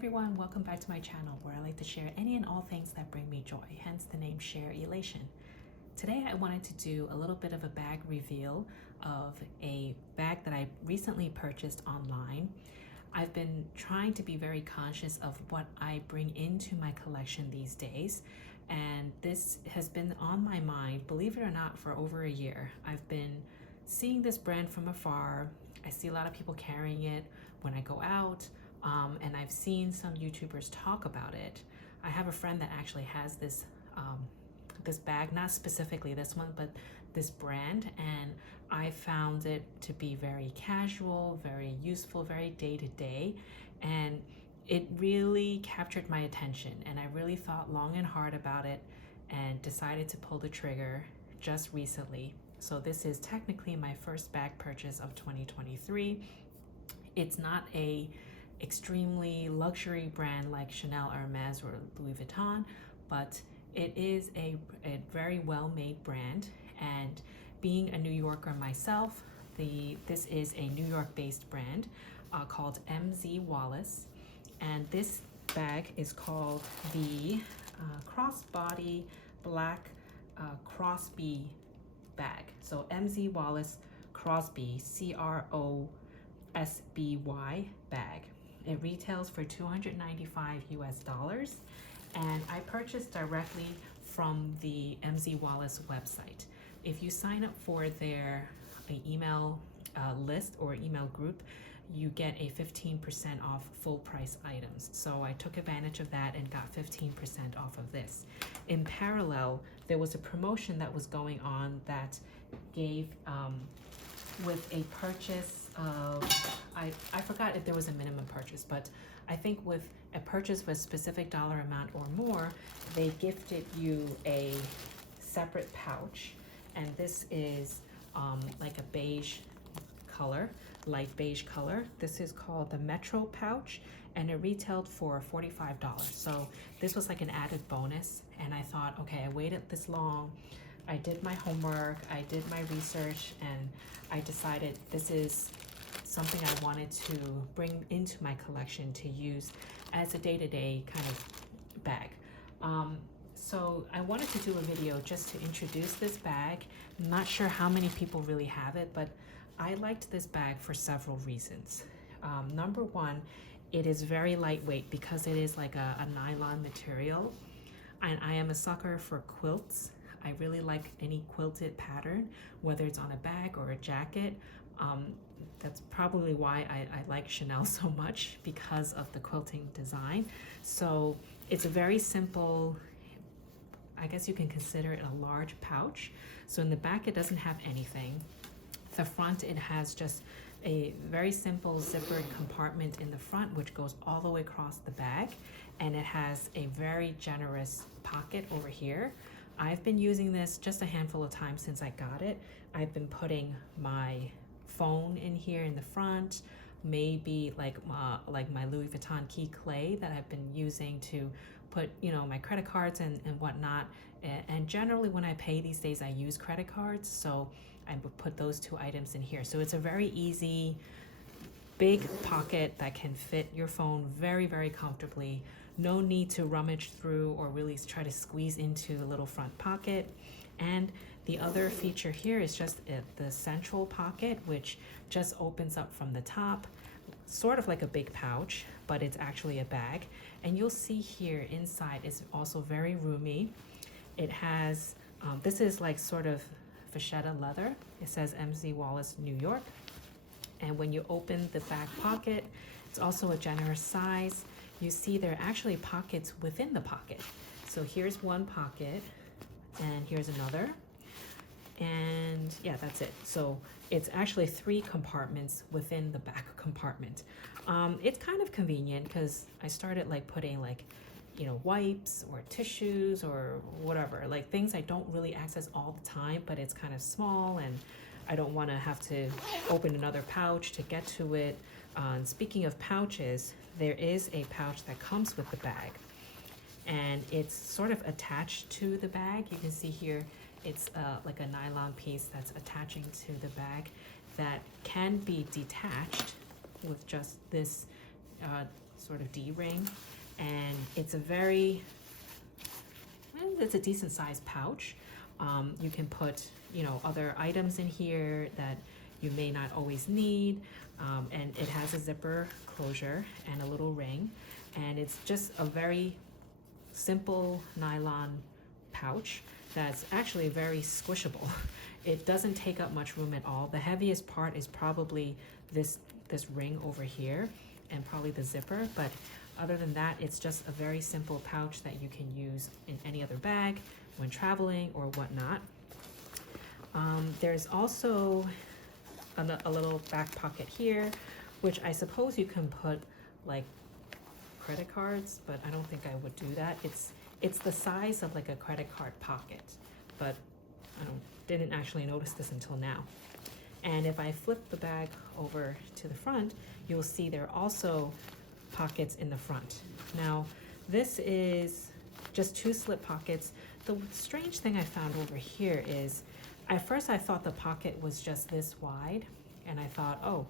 everyone, welcome back to my channel where I like to share any and all things that bring me joy, hence the name Sharelation. Today I wanted to do a little bit of a bag reveal of a bag that I recently purchased online. I've been trying to be very conscious of what I bring into my collection these days, and this has been on my mind, believe it or not, for over a year. I've been seeing this brand from afar. I see a lot of people carrying it when I go out. And I've seen some YouTubers talk about it. I have a friend that actually has this this bag, not specifically this one, but this brand, and I found it to be very casual, very useful, very day-to-day, and it really captured my attention, and I really thought long and hard about it and decided to pull the trigger just recently. So this is technically my first bag purchase of 2023. It's not a extremely luxury brand like Chanel, Hermes, or Louis Vuitton, but it is a very well-made brand. And being a New Yorker myself, this is a New York-based brand called MZ Wallace, and this bag is called the Crossbody Black Crossby Bag. So MZ Wallace Crosby, CROSBY bag. It retails for $295 US, and I purchased directly from the MZ Wallace website. If you sign up for their email list or email group, you get a 15% off full price items. So I took advantage of that and got 15% off of this. In parallel, there was a promotion that was going on that gave with a purchase of, I forgot if there was a minimum purchase, but I think with a purchase of a specific dollar amount or more, they gifted you a separate pouch. And this is like a beige color, light beige color. This is called the Metro pouch, and it retailed for $45. So this was like an added bonus. And I thought, okay, I waited this long, I did my homework, I did my research, and I decided this is something I wanted to bring into my collection to use as a day-to-day kind of bag. So I wanted to do a video just to introduce this bag. I'm not sure how many people really have it, but I liked this bag for several reasons. Number one, it is very lightweight because it is like a nylon material, and I am a sucker for quilts. I really like any quilted pattern, whether it's on a bag or a jacket. That's probably why I like Chanel so much, because of the quilting design. So it's a very simple, I guess you can consider it a large pouch. So in the back, it doesn't have anything. The front, it has just a very simple zippered compartment in the front, which goes all the way across the bag. And it has a very generous pocket over here. I've been using this just a handful of times since I got it. I've been putting my phone in here in the front, maybe like my Louis Vuitton key clay that I've been using to put, you know, my credit cards and whatnot. And generally when I pay these days, I use credit cards, so I would put those two items in here. So it's a very easy, big pocket that can fit your phone very, very comfortably. No need to rummage through or really try to squeeze into the little front pocket. And the other feature here is just the central pocket, which just opens up from the top, sort of like a big pouch, but it's actually a bag. And you'll see here inside is also very roomy. It has, this is like sort of vachetta leather. It says MZ Wallace, New York. And when you open the back pocket, it's also a generous size. You see there are actually pockets within the pocket. So here's one pocket, and here's another. And yeah, that's it. So it's actually 3 compartments within the back compartment. It's kind of convenient because I started like putting like, you know, wipes or tissues or whatever, like things I don't really access all the time, but it's kind of small and I don't want to have to open another pouch to get to it. And speaking of pouches, there is a pouch that comes with the bag, and it's sort of attached to the bag. You can see here, it's like a nylon piece that's attaching to the bag that can be detached with just this sort of D-ring, and it's it's a decent sized pouch. You can put, other items in here that you may not always need, and it has a zipper closure and a little ring, and it's just a very simple nylon pouch that's actually very squishable. It doesn't take up much room at all. The heaviest part is probably this ring over here and probably the zipper, but other than that, it's just a very simple pouch that you can use in any other bag when traveling or whatnot. There's also a little back pocket here, which I suppose you can put like credit cards, but I don't think I would do that. It's the size of like a credit card pocket, but I didn't actually notice this until now. And if I flip the bag over to the front, you'll see there are also pockets in the front. Now, this is just 2 slip pockets. The strange thing I found over here is, at first I thought the pocket was just this wide, and I thought, oh,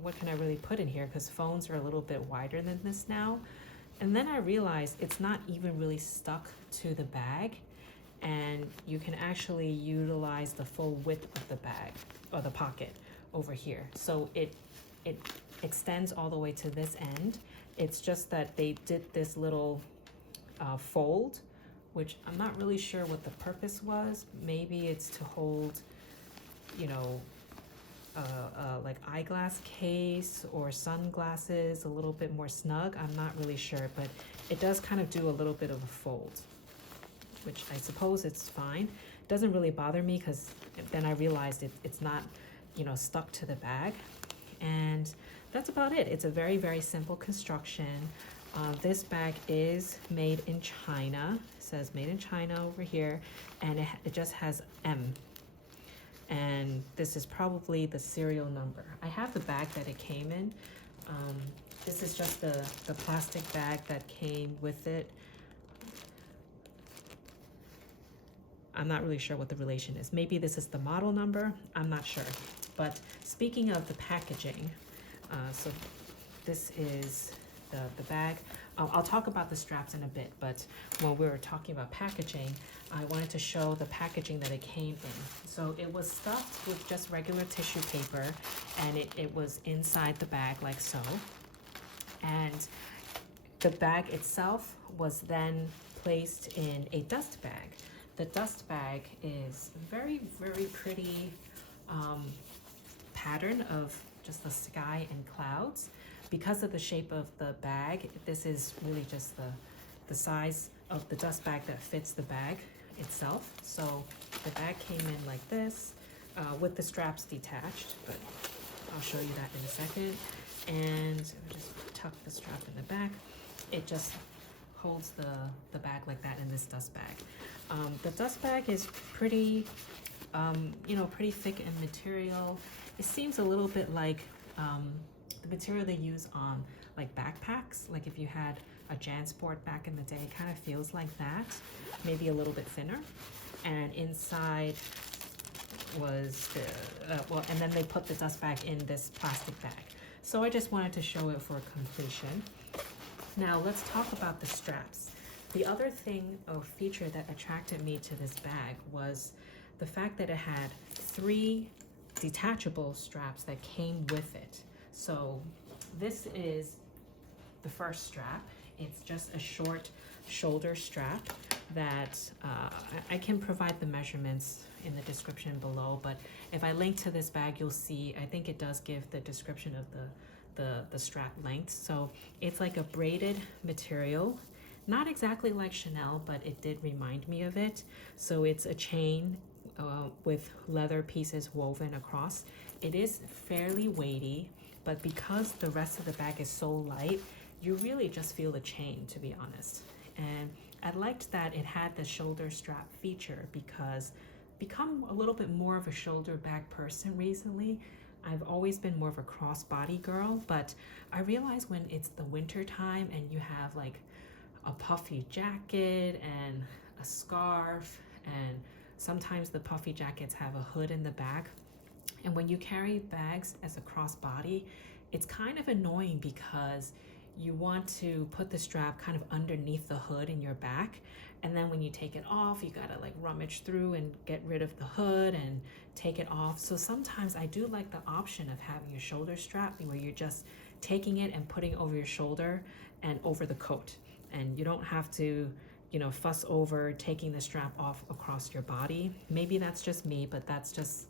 what can I really put in here? Because phones are a little bit wider than this now. And then I realized it's not even really stuck to the bag, and you can actually utilize the full width of the bag or the pocket over here. So it extends all the way to this end. It's just that they did this little fold, which I'm not really sure what the purpose was. Maybe it's to hold, like eyeglass case or sunglasses a little bit more snug. I'm not really sure, but it does kind of do a little bit of a fold, which I suppose it's fine. It doesn't really bother me because then I realized it's not, stuck to the bag. And that's about it. It's a very, very simple construction. This bag is made in China. It says made in China over here, and it just has M. And this is probably the serial number. I have the bag that it came in. This is just the plastic bag that came with it. I'm not really sure what the relation is. Maybe this is the model number. I'm not sure. But speaking of the packaging, so this is the bag. I'll talk about the straps in a bit, but when we were talking about packaging, I wanted to show the packaging that it came in. So it was stuffed with just regular tissue paper, and it was inside the bag like so. And the bag itself was then placed in a dust bag. The dust bag is very, very pretty pattern of just the sky and clouds. Because of the shape of the bag, this is really just the size of the dust bag that fits the bag itself. So the bag came in like this with the straps detached, but I'll show you that in a second. And I'll just tuck the strap in the back. It just holds the bag like that in this dust bag. The dust bag is pretty, pretty thick in material. It seems a little bit like the material they use on like backpacks. Like if you had a JanSport back in the day, it kind of feels like that, maybe a little bit thinner. And inside was and then they put the dust bag in this plastic bag. So I just wanted to show it for completion. Now let's talk about the straps. The other thing or feature that attracted me to this bag was the fact that it had 3 detachable straps that came with it. So this is the first strap. It's just a short shoulder strap that I can provide the measurements in the description below, but if I link to this bag, you'll see, I think it does give the description of the strap length. So it's like a braided material, not exactly like Chanel, but it did remind me of it. So it's a chain with leather pieces woven across. It is fairly weighty, but because the rest of the bag is so light, you really just feel the chain, to be honest. And I liked that it had the shoulder strap feature because I've become a little bit more of a shoulder bag person recently. I've always been more of a crossbody girl, but I realize when it's the winter time and you have like a puffy jacket and a scarf, and sometimes the puffy jackets have a hood in the back. And when you carry bags as a crossbody, it's kind of annoying because you want to put the strap kind of underneath the hood in your back. And then when you take it off, you gotta like rummage through and get rid of the hood and take it off. So sometimes I do like the option of having a shoulder strap where you're just taking it and putting over your shoulder and over the coat. And you don't have to, fuss over taking the strap off across your body. Maybe that's just me, but that's just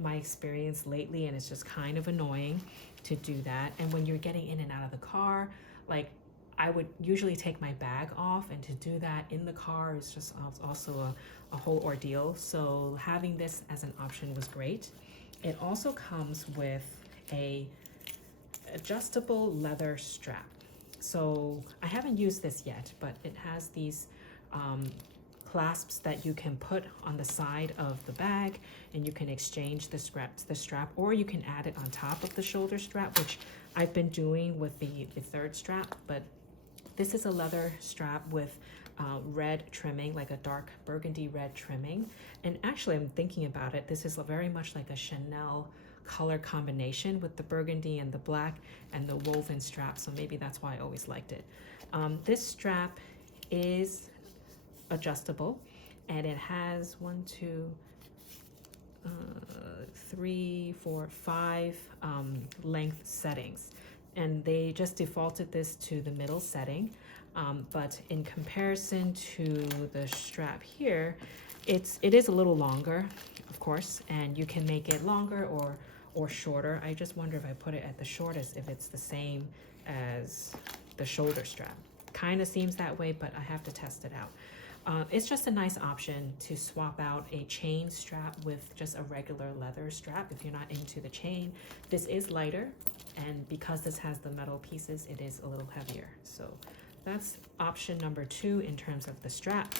my experience lately, and it's just kind of annoying to do that. And when you're getting in and out of the car, like I would usually take my bag off, and to do that in the car is just also a whole ordeal. So having this as an option was great. It also comes with a adjustable leather strap. So I haven't used this yet, but it has these clasps that you can put on the side of the bag, and you can exchange the strap, or you can add it on top of the shoulder strap, which I've been doing with the third strap. But this is a leather strap with red trimming, like a dark burgundy red trimming. And actually, I'm thinking about it, this is very much like a Chanel color combination with the burgundy and the black and the woven strap. So maybe that's why I always liked it. This strap is adjustable, and it has 5 length settings, and they just defaulted this to the middle setting. But in comparison to the strap here, it is a little longer, of course, and you can make it longer or shorter. I just wonder if I put it at the shortest, if it's the same as the shoulder strap. Kind of seems that way, but I have to test it out. It's just a nice option to swap out a chain strap with just a regular leather strap if you're not into the chain. This is lighter, and because this has the metal pieces, it is a little heavier. So that's option number 2 in terms of the strap.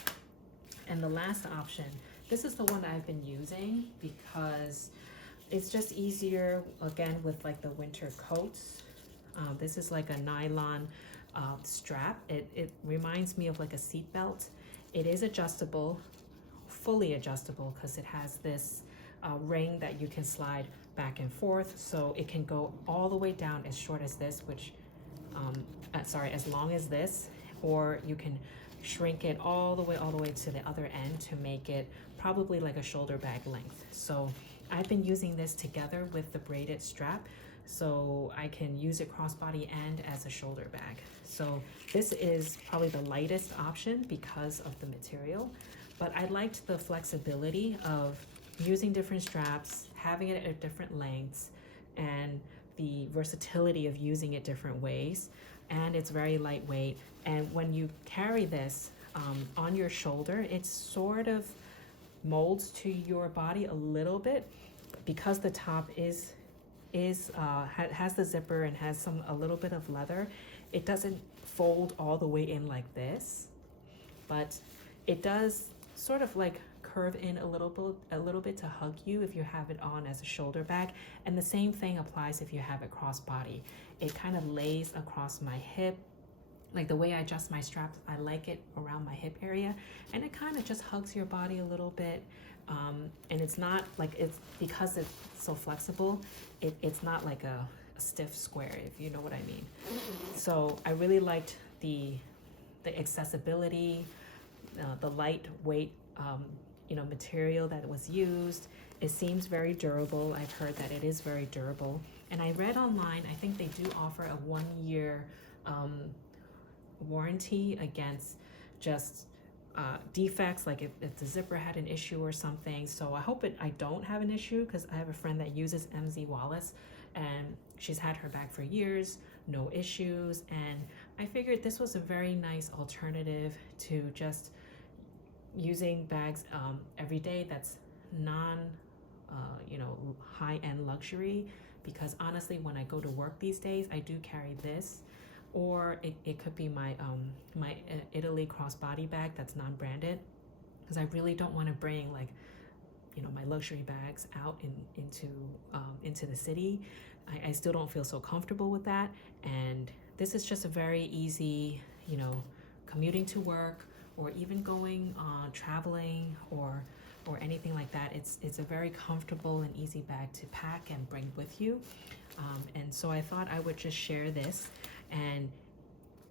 And the last option, this is the one I've been using because it's just easier, again, with like the winter coats. This is like a nylon strap. It reminds me of like a seat belt. It is adjustable, fully adjustable, because it has this ring that you can slide back and forth. So it can go all the way down as short as this, as long as this, or you can shrink it all the way to the other end to make it probably like a shoulder bag length. So I've been using this together with the braided strap, so I can use it crossbody and as a shoulder bag. So this is probably the lightest option because of the material, but I liked the flexibility of using different straps, having it at different lengths, and the versatility of using it different ways. And it's very lightweight. And when you carry this on your shoulder, it sort of molds to your body a little bit, because the top has the zipper and has a little bit of leather. It doesn't fold all the way in like this, but it does sort of like curve in a little bit to hug you if you have it on as a shoulder bag. And the same thing applies if you have it crossbody. It kind of lays across my hip. Like the way I adjust my straps, I like it around my hip area, and it kind of just hugs your body a little bit. And it's not like, it's because it's so flexible, it's not like a stiff square, if you know what I mean. So I really liked the accessibility, the lightweight material that was used. It seems very durable. I've heard that it is very durable. And I read online, I think they do offer a 1-year warranty against just defects, like if the zipper had an issue or something. So I hope I don't have an issue, because I have a friend that uses MZ Wallace, and she's had her bag for years, no issues. And I figured this was a very nice alternative to just using bags every day that's high-end luxury, because honestly, when I go to work these days, I do carry this, or it could be my Italy crossbody bag that's non-branded, because I really don't want to bring my luxury bags out into the city. I still don't feel so comfortable with that. And this is just a very easy, commuting to work, or even going traveling or anything like that. It's a very comfortable and easy bag to pack and bring with you. And so I thought I would just share this. And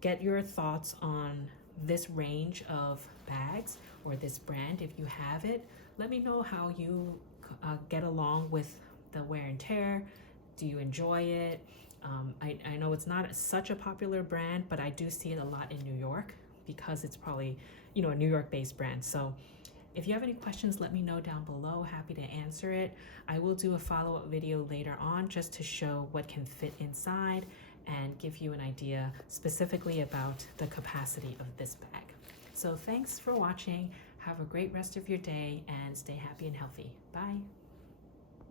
get your thoughts on this range of bags or this brand if you have it. Let me know how you get along with the wear and tear. Do you enjoy it? I know it's not such a popular brand, but I do see it a lot in New York because it's probably, you know, a New York-based brand. So if you have any questions, let me know down below. Happy to answer it. I will do a follow-up video later on just to show what can fit inside and give you an idea specifically about the capacity of this bag. So thanks for watching. Have a great rest of your day and stay happy and healthy. Bye.